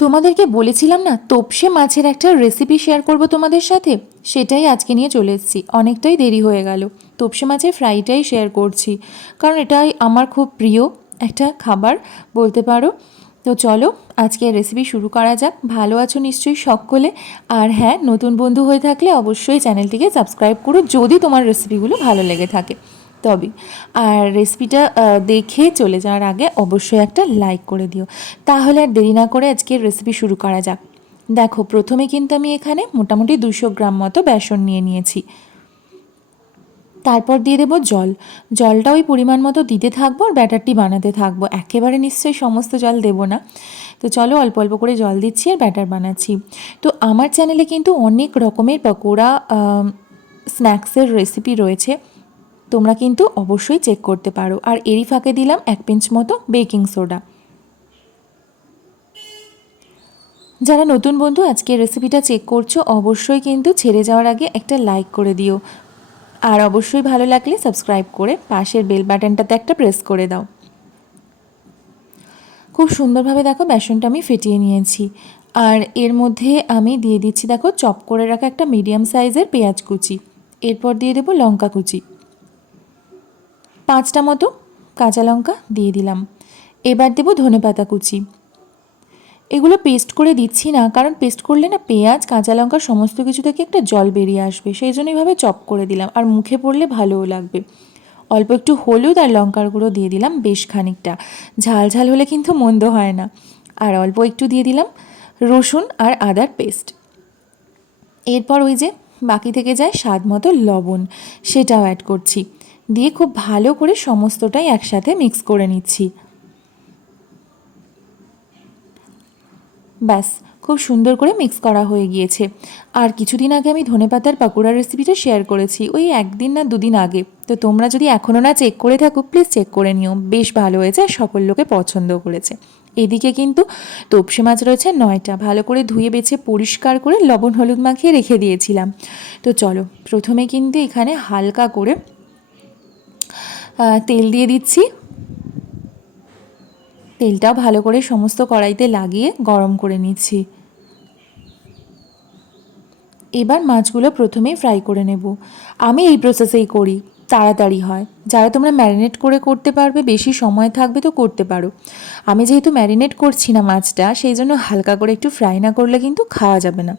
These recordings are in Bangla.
তোমাদেরকে বলেছিলাম না, তোপসে মাছের একটা রেসিপি শেয়ার করব তোমাদের সাথে? সেটাই আজকে নিয়ে চলে এসেছি। অনেকটাই দেরি হয়ে গেল। তোপসে মাছের ফ্রাইটাই শেয়ার করছি। কারণ এটাই আমার খুব প্রিয় একটা খাবার, বলতে পারো। তো চলো, আজকে রেসিপি শুরু করা যাক। ভালো আছো নিশ্চয়ই সকলে। আর হ্যাঁ নতুন বন্ধু হয়ে থাকলে অবশ্যই চ্যানেলটিকে সাবস্ক্রাইব করো যদি তোমার রেসিপিগুলো ভালো লেগে থাকে। তবে আর রেসিপিটা দেখে চলে যাওয়ার আগে অবশ্যই একটা লাইক করে দিও। তাহলে আর দেরি না করে আজকের রেসিপি শুরু করা যাক। দেখো, প্রথমে কিন্তু আমি এখানে মোটামুটি দুশো গ্রাম মতো বেসন নিয়ে নিয়েছি। তারপর দিয়ে দেবো জল। জলটা ওই পরিমাণ মতো দিতে থাকব আর ব্যাটারটি বানাতে থাকব। একেবারে নিশ্চয়ই সমস্ত জল দেবো না। তো চলো অল্প অল্প করে জল দিচ্ছি আর ব্যাটার বানাচ্ছি। তো আমার চ্যানেলে কিন্তু অনেক রকমের পকোড়া স্ন্যাক্সের রেসিপি রয়েছে। তোমরা কিন্তু অবশ্যই চেক করতে পারো। আর এরই ফাঁকে দিলাম এক পিঞ্চ মতো বেকিং সোডা যারা নতুন বন্ধু আজকে রেসিপিটা চেক করছ, অবশ্যই কিন্তু ছেড়ে যাওয়ার আগে একটা লাইক করে দিও। আর অবশ্যই ভালো লাগলে সাবস্ক্রাইব করে পাশের বেল বাটনটাতে একটা প্রেস করে দাও। খুব সুন্দরভাবে দেখো বেসনটা আমি ফেটিয়ে নিয়েছি। আর এর মধ্যে আমি দিয়ে দিচ্ছি দেখো চপ করে রাখা একটা মিডিয়াম সাইজের পেঁয়াজ কুচি। এরপর দিয়ে দেবো লঙ্কা কুচি। পাঁচটা মতো কাঁচা লঙ্কা দিয়ে দিলাম। এবার দেবো ধনেপাতা কুচি। এগুলো পেস্ট করে দিচ্ছি না, কারণ পেস্ট করলে না পেঁয়াজ, কাঁচা লঙ্কা সমস্ত কিছু থেকে একটা জল বেরিয়ে আসবে। সেই জন্য এইভাবে চপ করে দিলাম, আর মুখে পড়লে ভালোও লাগবে। অল্প একটু হলুদ আর লঙ্কার গুঁড়ো দিয়ে দিলাম বেশ খানিকটা। ঝাল ঝাল হলে কিন্তু মন্দ হয় না। আর অল্প একটু দিয়ে দিলাম রসুন আর আদার পেস্ট। এরপর ওই যে বাকি থেকে যায় স্বাদ মতো লবণ, সেটাও অ্যাড করছি। দিয়ে খুব ভালো করে সমস্তটাই একসাথে মিক্স করে নিচ্ছি। ব্যাস, খুব সুন্দর করে মিক্স করা হয়ে গিয়েছে। আর কিছুদিন আগে আমি ধনেপাতার পাকোড়ার রেসিপিটা শেয়ার করেছি, ওই একদিন না দুদিন আগে। তো তোমরা যদি এখনও না চেক করে থাকো প্লিজ চেক করে নিও। বেশ ভালো হয়েছে সকল লোকে পছন্দ করেছে। এদিকে কিন্তু তপসে মাছ রয়েছে নয়টা। ভালো করে ধুয়ে বেছে পরিষ্কার করে লবণ, হলুদ মাখিয়ে রেখে দিয়েছিলাম। তো চলো, প্রথমে কিন্তু এখানে হালকা করে তেল দিয়ে দিচ্ছি। তেলটাও ভালো করে সমস্ত কড়াইতে লাগিয়ে গরম করে নিচ্ছি। এবার মাছগুলো প্রথমেই ফ্রাই করে নেব। আমি এই প্রসেসেই করি, তাড়াতাড়ি হয়। যারা তোমরা ম্যারিনেট করে করতে পারবে, বেশি সময় থাকবে তো করতে পারো। আমি যেহেতু ম্যারিনেট করছি না মাছটা, সেই জন্য হালকা করে একটু ফ্রাই না করলে কিন্তু খাওয়া যাবে না।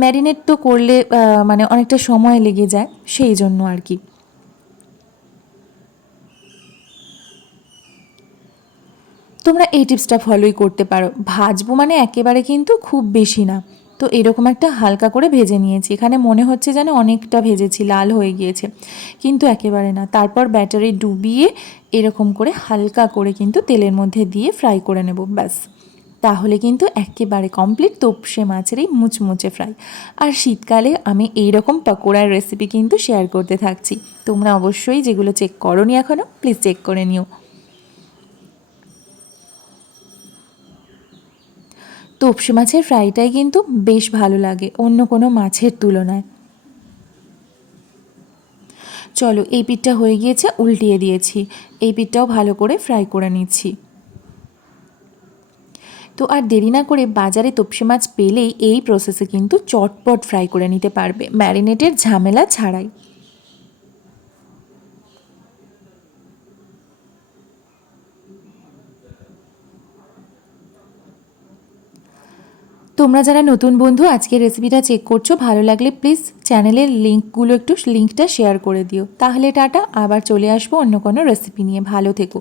ম্যারিনেট তো করলে মানে অনেকটা সময় লেগে যায়, সেই জন্য আর কি। তোমরা এই টিপসটা ফলোই করতে পারো। ভাজবো মানে একেবারে কিন্তু খুব বেশি না। তো এরকম একটা হালকা করে ভেজে নিয়েছি। এখানে মনে হচ্ছে যেন অনেকটা ভেজেছি, লাল হয়ে গিয়েছে। কিন্তু একেবারে না। তারপর ব্যাটারে ডুবিয়ে এরকম করে হালকা করে কিন্তু তেলের মধ্যে দিয়ে ফ্রাই করে নেব, ব্যাস। তাহলে কিন্তু একেবারে কমপ্লিট তোপসে মাছের এই মুচমুচে ফ্রাই আর শীতকালে আমি এই রকম পকোড়ার রেসিপি কিন্তু শেয়ার করতে থাকছি। তোমরা অবশ্যই যেগুলো চেক করনি এখনও প্লিজ চেক করে নিও। তোপসে মাছের ফ্রাইটাই কিন্তু বেশ ভালো লাগে, অন্য কোনো মাছের তুলনায়। চলো, এই পিঠটা হয়ে গিয়েছে, উল্টিয়ে দিয়েছি। এই পিঠটাও ভালো করে ফ্রাই করে নিচ্ছি। তো আর দেরি না করে বাজারে তোপসে মাছ পেলেই এই প্রসেসে কিন্তু চটপট ফ্রাই করে নিতে পারবে, ম্যারিনেটের ঝামেলা ছাড়াই। তোমরা যারা নতুন বন্ধু আজকে রেসিপিটা চেক করছ, ভালো লাগলে প্লিজ চ্যানেলের লিঙ্কগুলো একটু লিঙ্কটা শেয়ার করে দিও। তাহলে টাটা, আবার চলে আসব অন্য কোনো রেসিপি নিয়ে। ভালো থেকো।